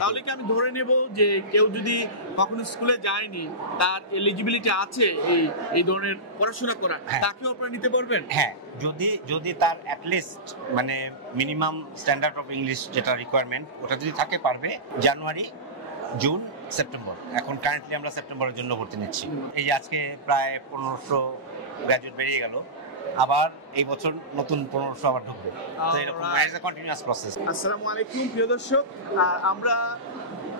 তাহলে কি আমি ধরে নেব যে কেউ যদি কখনো স্কুলে যায়নি, তার এলিজিবিলিটি আছে এই ধরনের পড়াশোনা করার, তাকেও আপনারা নিতে পারবেন? হ্যাঁ, যদি তার অ্যাটলিস্ট মানে মিনিমাম স্ট্যান্ডার্ড অফ ইংলিশ যেটা রিকোয়ারমেন্ট ওটা যদি থাকে পারবে। জানুয়ারি, জুন, সেপ্টেম্বর, এখন কারেন্টলি আমরা সেপ্টেম্বরের জন্য ভর্তি নিচ্ছি। এই যে আজকে প্রায় 1500 গ্র্যাজুয়েট বেরিয়ে গেল, আবার এই বছর নতুন 1500 আবার ঢুকবে। তো এরকম ইটস আ কন্টিনিউয়াস প্রসেস। আসসালামু আলাইকুম প্রিয় দর্শক, আমরা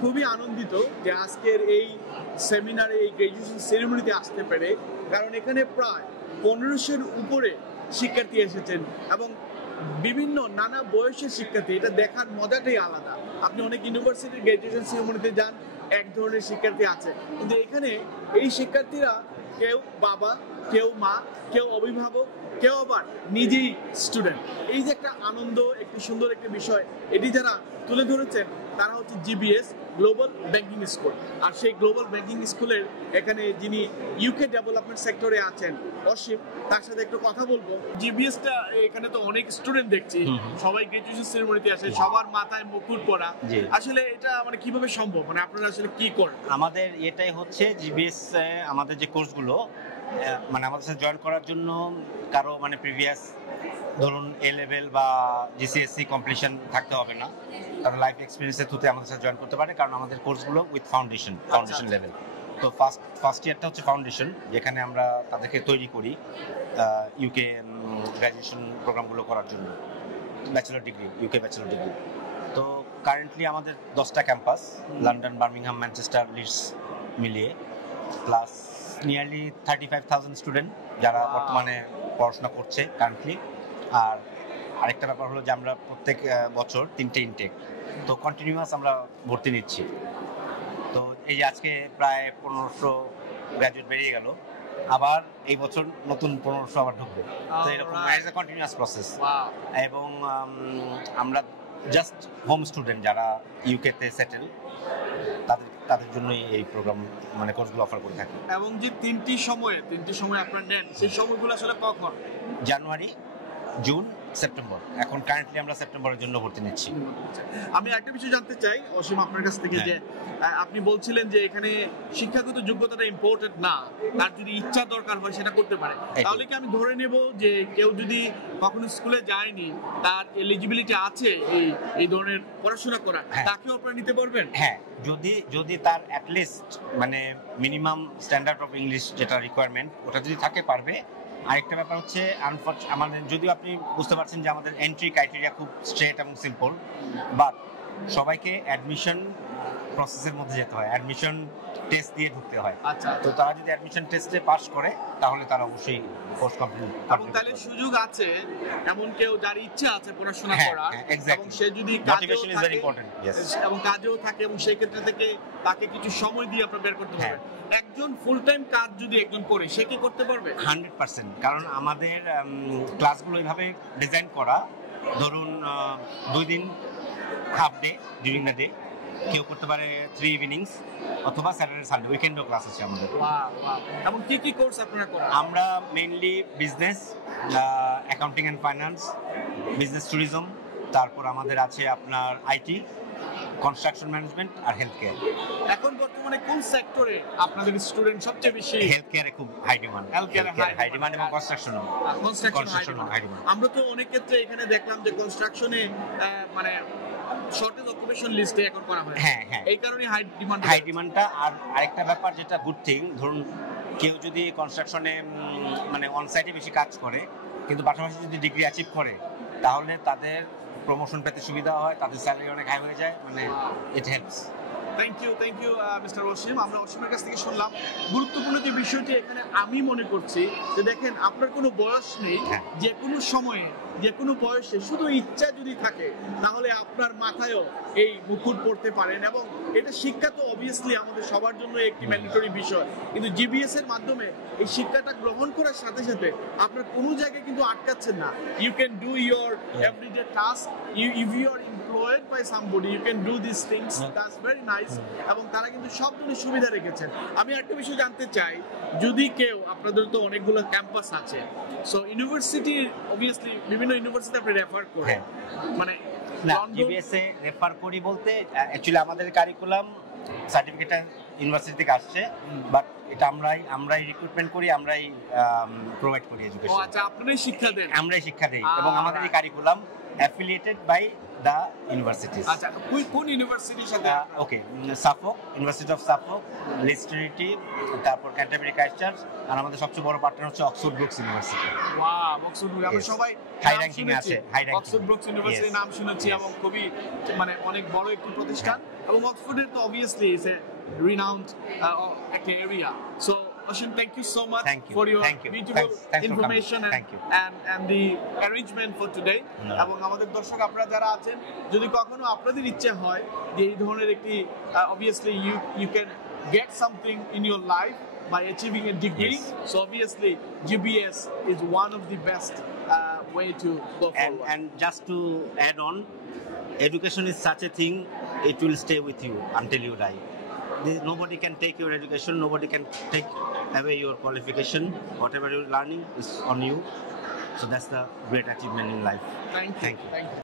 খুবই আনন্দিত যে আজকের এই সেমিনারে, এই গ্র্যাজুয়েশন সেরিমনিতে আসতে পেরে, কারণ এখানে প্রায় 1500-এর উপরে শিক্ষার্থী এসেছেন এবং বিভিন্ন নানা বয়সের শিক্ষার্থী। এটা দেখার মজাটাই আলাদা। আপনি অনেক ইউনিভার্সিটির গ্র্যাজুয়েশন সেরিমনিতে যান, এক ধরনের শিক্ষার্থী আছে, কিন্তু এখানে এই শিক্ষার্থীরা কেউ বাবা, কেউ মা, কেউ অভিভাবক, কেউ আবার নিজেই স্টুডেন্ট। এই যে একটা আনন্দ, একটি সুন্দর একটি বিষয়, এটি যারা তুলে ধরেছেন তারা হচ্ছে জিবিএস গ্লোবাল ব্যাংকিং স্কুল। আর সেই গ্লোবাল ব্যাংকিং স্কুলের এখানে যিনি ইউকে ডেভেলপমেন্ট সেক্টরে আছেন অসীম, তার সাথে একটু কথা বলবো। জিবিএসটা এখানে তো অনেক স্টুডেন্ট দেখছি, সবাই গ্র্যাজুয়েশন সেরিমনিতে আসে, সবার মাথায় মুকুট পরা। আসলে এটা মানে কিভাবে সম্ভব, মানে আপনারা আসলে কি করেন? আমাদের এটাই হচ্ছে জিবিএস, আমাদের যে কোর্সগুলো মানে আমাদের সাথে জয়েন করার জন্য কারো মানে প্রিভিয়াস ধরুন এ লেভেল বা জিসিএসসি কমপ্লিশন থাকতে হবে না, তারা লাইফ এক্সপিরিয়েন্সের থ্রুতে আমাদের সাথে জয়েন করতে পারে, কারণ আমাদের কোর্সগুলো উইথ ফাউন্ডেশন লেভেল। তো ফার্স্ট ইয়ারটা হচ্ছে ফাউন্ডেশন, যেখানে আমরা তাদেরকে তৈরি করি ইউকে গ্র্যাজুয়েশন প্রোগ্রামগুলো করার জন্য, bachelor degree, UK bachelor degree. তো কারেন্টলি আমাদের 10টা campus, London, Birmingham, Manchester, Leeds মিলিয়ে, প্লাস নিয়ারলি 35,000 স্টুডেন্ট যারা বর্তমানে পড়াশোনা করছে কারেন্টলি। আর আরেকটা ব্যাপার হলো যে আমরা প্রত্যেক বছর 3টে ইনটেক, তো কন্টিনিউয়াস আমরা ভর্তি নিচ্ছি। তো এই যে আজকে প্রায় 1500 গ্র্যাজুয়েট বেরিয়ে গেল, আবার এই বছর নতুন 1500 আবার ঢুকবে। তো এরকম ইটস আ কন্টিনিউয়াস প্রসেস। এবং আমরা জাস্ট হোম স্টুডেন্ট যারা ইউকেতে সেটেল, তাদের জন্যই এই প্রোগ্রাম মানে কোর্সগুলো অফার করে থাকি। এবং যে তিনটি সময় আপনারা নেন, সেই সময়গুলো আসলে কখন? জানুয়ারি, জুন, সেপ্টেম্বর, এখন কারেন্টলি আমরা সেপ্টেম্বরের জন্য ভর্তি নিচ্ছি। আমি একটা বিষয় জানতে চাই অসীম আপনার কাছ থেকে, যে আপনি বলছিলেন যে এখানে শিক্ষাগত যোগ্যতাটা ইম্পর্টেন্ট না, তার যদি ইচ্ছা দরকার হয় সেটা করতে পারে। তাহলে কি আমি ধরে নেব যে কেউ যদি কখনো স্কুলে যায়নি, তার এলিজিবিলিটি আছে এই ধরনের পড়াশোনা করার, তাকেও আপনারা নিতে পারবেন? হ্যাঁ, যদি তার অ্যাটলিস্ট মানে মিনিমাম স্ট্যান্ডার্ড অফ ইংলিশ যেটা রিকোয়ারমেন্ট ওটা যদি থাকে পারবে। আরেকটা ব্যাপার হচ্ছে আমাদের, যদিও আপনি বুঝতে পারছেন যে আমাদের এন্ট্রি ক্রাইটেরিয়া খুব স্ট্রেট এবং সিম্পল, বাট সবাইকে অ্যাডমিশন প্রসেসের মধ্যে যেতে হয়, অ্যাডমিশন টেস্ট দিয়ে ঢুকতে হয়। আচ্ছা, তো তারা যদি অ্যাডমিশন টেস্টে পাস করে তাহলে তারা অবশ্যই কোর্স কমপ্লিট। এবং তাহলে সুযোগ আছে এমন কেউ যার ইচ্ছা আছে পড়াশোনা করার, এবং সে যদি কাজেও থাকে এবং সেই ক্ষেত্রে থেকে তাকে কিছু সময় দিয়ে আপনার বের করতে হবে। একজন ফুল টাইম কাজ যদি একজন করে, সে কি করতে পারবে? 100%, কারণ আমাদের ক্লাসগুলো এইভাবে ডিজাইন করা, ধরুন 2 দিন half day during the day, কেউ করতে পারে 3 ইভিনিংস, অথবা স্যাটারডে সানডে উইকেন্ডও ক্লাস আছে আমাদের। এবং কি কোর্স আপনারা করেন? আমরা mainly business, accounting and finance, business tourism, তারপর আমাদের আছে আপনার আইটি, কনস্ট্রাকশন ম্যানেজমেন্ট আর হেলথ কেয়ার। এখন বর্তমানে কোন সেক্টরে আপনাদের স্টুডেন্ট সবচেয়ে বেশি? হেলথ কেয়ারে খুব হাই ডিমান্ড, হাই ডিমান্ড, এবং কনস্ট্রাকশনও হাই ডিমান্ড। আমরা তো অনেক ক্ষেত্রে এখানে দেখলাম যে কনস্ট্রাকশনে মানে শর্টেজ অকুপেশন লিস্টে এখন করা হয়। হ্যাঁ, এই কারণে হাই ডিমান্ডটা। আর আরেকটা ব্যাপার যেটা গুড থিং, ধরুন কেউ যদি কনস্ট্রাকশনে মানে অনসাইটে বেশি কাজ করে কিন্তু পাশাপাশি যদি ডিগ্রি অ্যাচিভ করে, তাহলে তাদের প্রমোশন পেতে সুবিধা হয়, তাদের স্যালারি অনেক হাই হয়ে যায়, মানে it helps. Thank you mister Asim. আমরা অসীমের কাছ থেকে শুনলাম গুরুত্বপূর্ণ যে বিষয়টি এখানে আমি মনে করছি যে দেখেন, আপনার কোনো বয়স নেই, যে কোনো সময়ে যে কোনো বয়সে শুধু ইচ্ছা যদি থাকে তাহলে আপনার মাথায়ও এই মুকুট পড়তে পারেন। এবং এটা শিক্ষা তো অবভিয়াসলি আমাদের সবার জন্য একটি ম্যান্ডেটরি বিষয়, কিন্তু জিবিএস এর মাধ্যমে এই শিক্ষাটা গ্রহণ করার সাথে সাথে আপনার কোনো জায়গায় কিন্তু আটকাচ্ছেন না। You can do your everyday task, if you are employed by somebody you can do this things, that's very nice. এবং তারা কিন্তু সব ধরনের সুবিধা রেখেছেন। আমি একটা বিষয় জানতে চাই, যদি কেউ, আপনাদের তো অনেকগুলো ক্যাম্পাস আছে, সো ইউনিভার্সিটি অবভিয়াসলি বিভিন্ন ইউনিভার্সিটি আপনি রেফার করেন, মানে না লন্ডন জিবিএস এ রেফার করি বলতে অ্যাকচুয়ালি আমাদের কারিকুলাম সার্টিফিকেটটা ইউনিভার্সিটি থেকে আসছে, বাট এটা আমরাই রিক্রুটমেন্ট করি, আমরাই প্রোভাইড করি ও এডুকেশন, আচ্ছা আপনারাই শিক্ষা দেন। আমরাই শিক্ষা দিই এবং আমাদের এই curriculum affiliated by the universities. আচ্ছা কোন ইউনিভার্সিটির সাথে? Okay, Suffolk, university of Suffolk, Leeds Trinity, তারপর ক্যান্টারবারি ক্রাইস্ট চার্চ, আর আমাদের সবচেয়ে বড় পার্টনার হচ্ছে Oxford Brookes university. Wow, Oxford আমরা Yes. সবাই হাই নাম র্যাঙ্কিং শুনেছি। আছে, হাই র্যাঙ্কিং। অক্সফোর্ড ব্রুকস ইউনিভার্সিটির নাম শুনেছি Yes. এবং খুবই মানে অনেক বড় একটি প্রতিষ্ঠান এবং অক্সফোর্ডের তো অবভিয়াসলি ইজ এ রিনাউন্ড একটা area. So Oshin, thank you so much Thank you. for your Thank you. beautiful Thanks for information coming. Thank you. and the arrangement for today. এবং আমাদের দর্শক আপনারা যারা আছেন, যদি কখনো আপনাদের ইচ্ছে হয় যে এই ধরনের একটি obviously you can get something in your life by achieving a degree. Yes. So obviously GBS is one of the best way to go forward. And just to add on, education is such a thing, it will stay with you until you die. Nobody can take your education, nobody can take away your qualification. Whatever you're learning is on you. So that's the great achievement in life. Thank you. Thank you. Thank you.